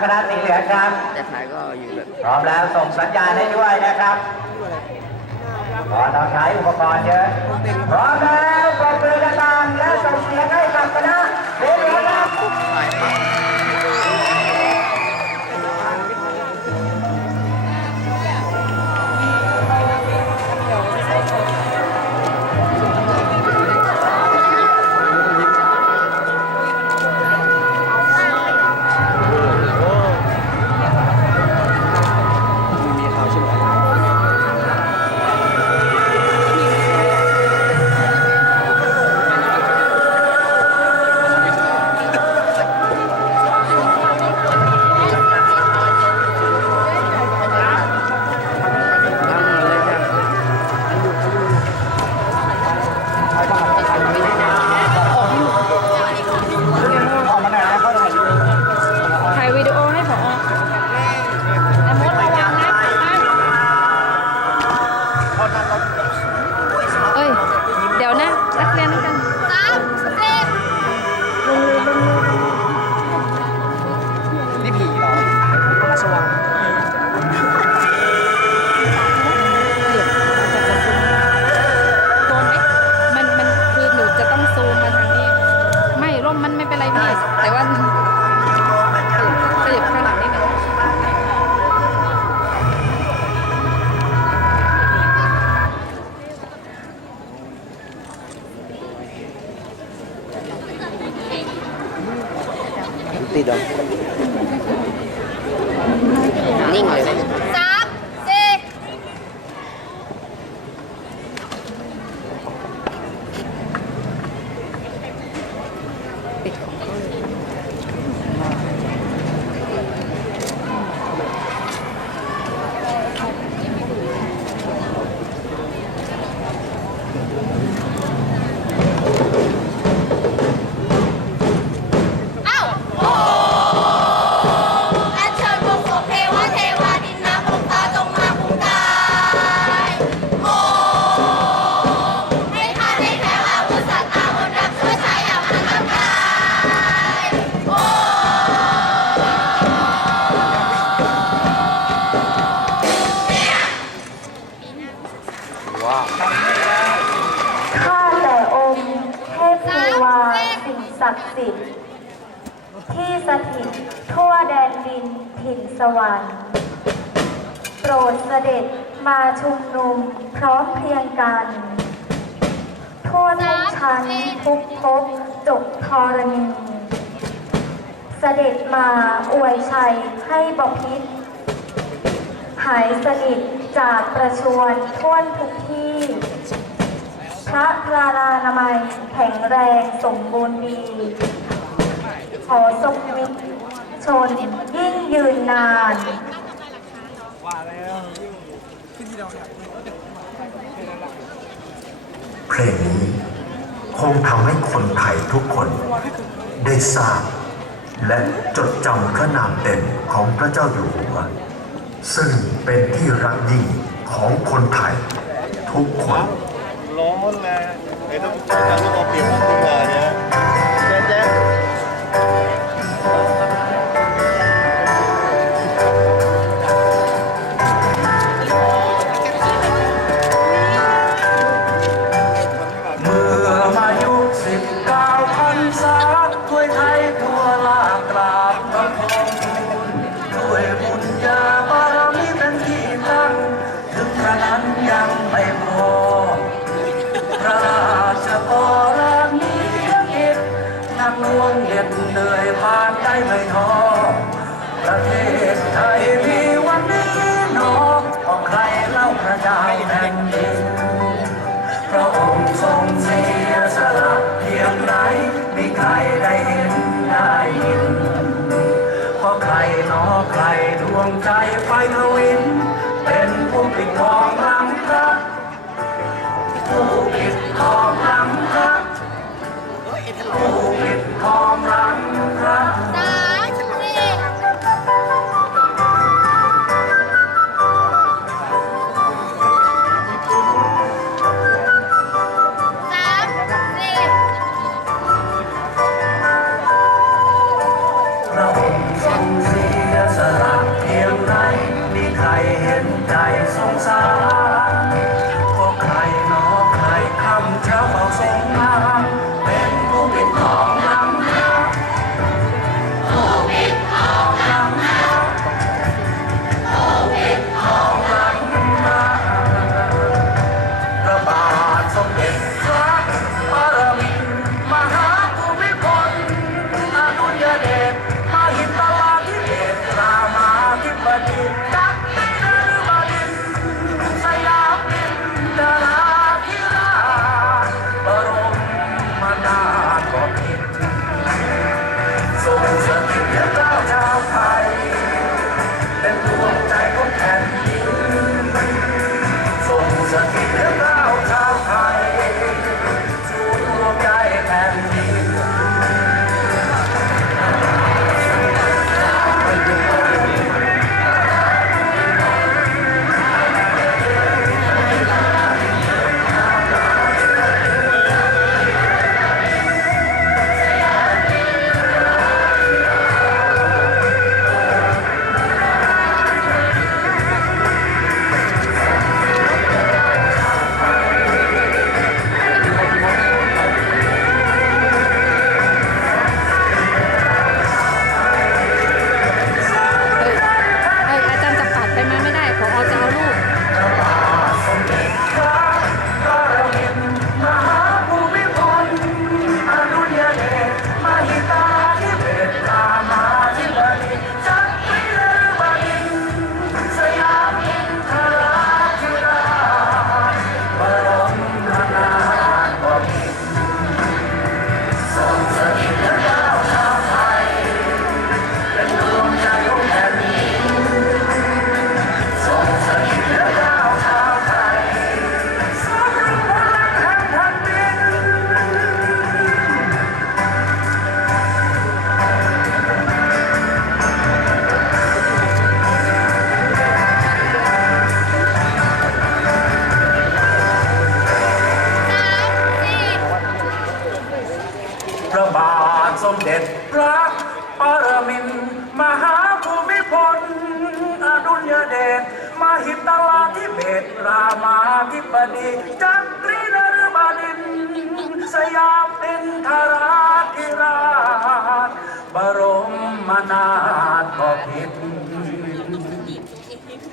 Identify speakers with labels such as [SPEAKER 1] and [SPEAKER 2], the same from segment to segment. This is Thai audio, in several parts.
[SPEAKER 1] คณะสีเหลืองครับ
[SPEAKER 2] จะถ่ายก็อยู่แบบ
[SPEAKER 1] พร้อมแล้วส่งสัญญาณให้ด้วยนะครับก่อนเราใช้อุปกรณ์เยอะพร้อมแล้วปรบมือดังๆและส่งเสียงให้กับคณะสีเหลืองครับ
[SPEAKER 2] ถ่ายปั๊บ
[SPEAKER 3] นิ่ง
[SPEAKER 2] สว
[SPEAKER 3] รร
[SPEAKER 4] ค์โป
[SPEAKER 5] รดเสด็จมาชุมนุมพร้อมเพรียงกัน ทั่วทุกชั้นทุกภพจบธรณีเสด็จมาอวยชัยให้บพิษหายสนิทจากประชวนท่วนทุกที่ พระพลานานามัยแข็งแรงสมบูรณ์ดี ขอทรงวิชนยิ่ง ยืนนาน
[SPEAKER 6] เพลงนี้คงทำให้คนไทยทุกคน ได้ทราบ และจดจำพระนามเต็มของพระเจ้าอยู่หัว ซึ่งเป็นที่รักยิ่งของคนไทยทุกคน
[SPEAKER 7] ร้อนเลยไอ้ต้องจัดการต้องเอาเปรียบพวกคุณเลยเนี่ยแจ๊ะ
[SPEAKER 8] นักหน่วงเหน็ดเหนื่อยผ่านได้ไม่ท้อประเทศไทยมีวันนี้หนอของใครเล่าพระเจ้าแผ่นดินพระองค์ทรงเสียสละเพียงไรมีใครได้เห็นได้ยินเพราะใครหนอใครดวงใจไฟทวิน เป็นผู้ปิดทอง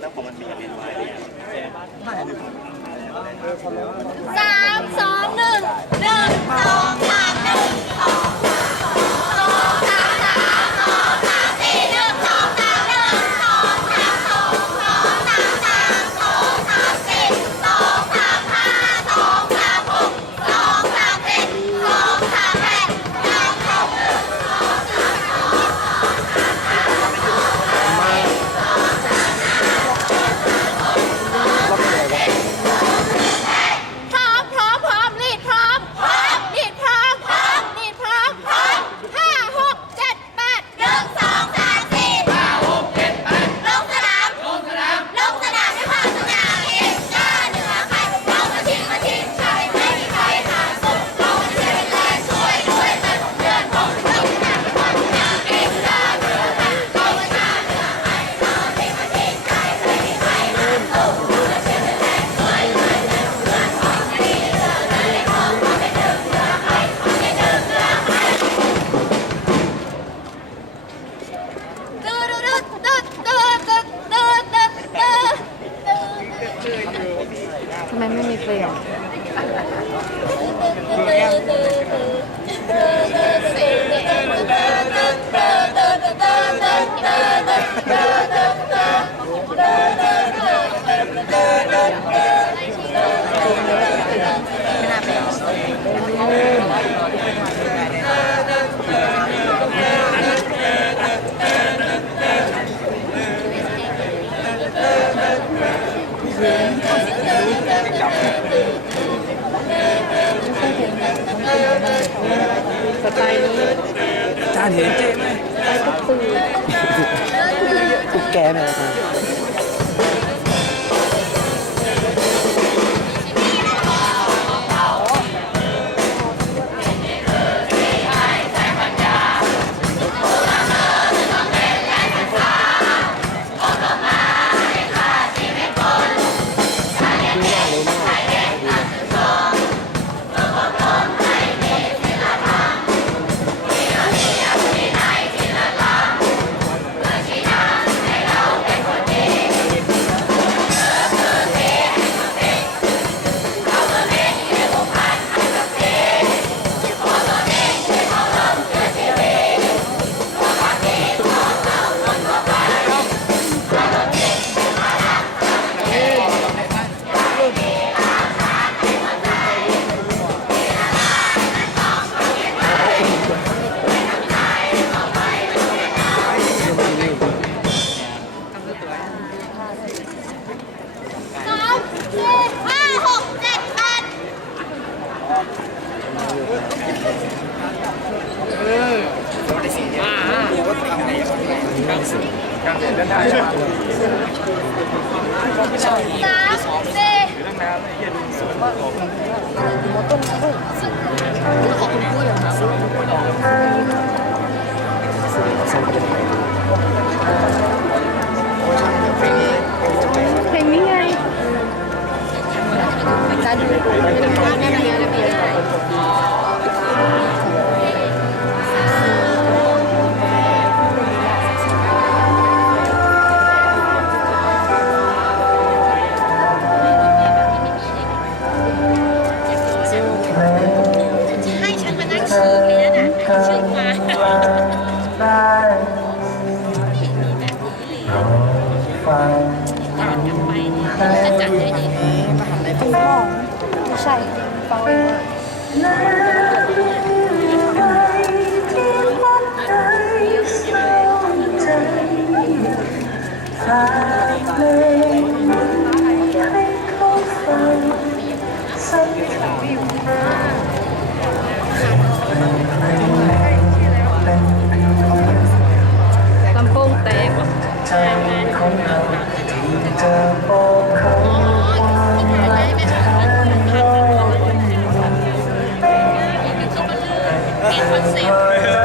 [SPEAKER 8] แล้วของ
[SPEAKER 4] มั
[SPEAKER 8] นมี
[SPEAKER 3] อะไร
[SPEAKER 8] ไว้สามส
[SPEAKER 4] องหนึ่งหนึ่งสอง ไปจะจัดได้ดีถึงมอ
[SPEAKER 3] งไม่ใช่ฟังลำโพงแตก
[SPEAKER 8] งานของเรา คอน
[SPEAKER 1] เซ็ปต์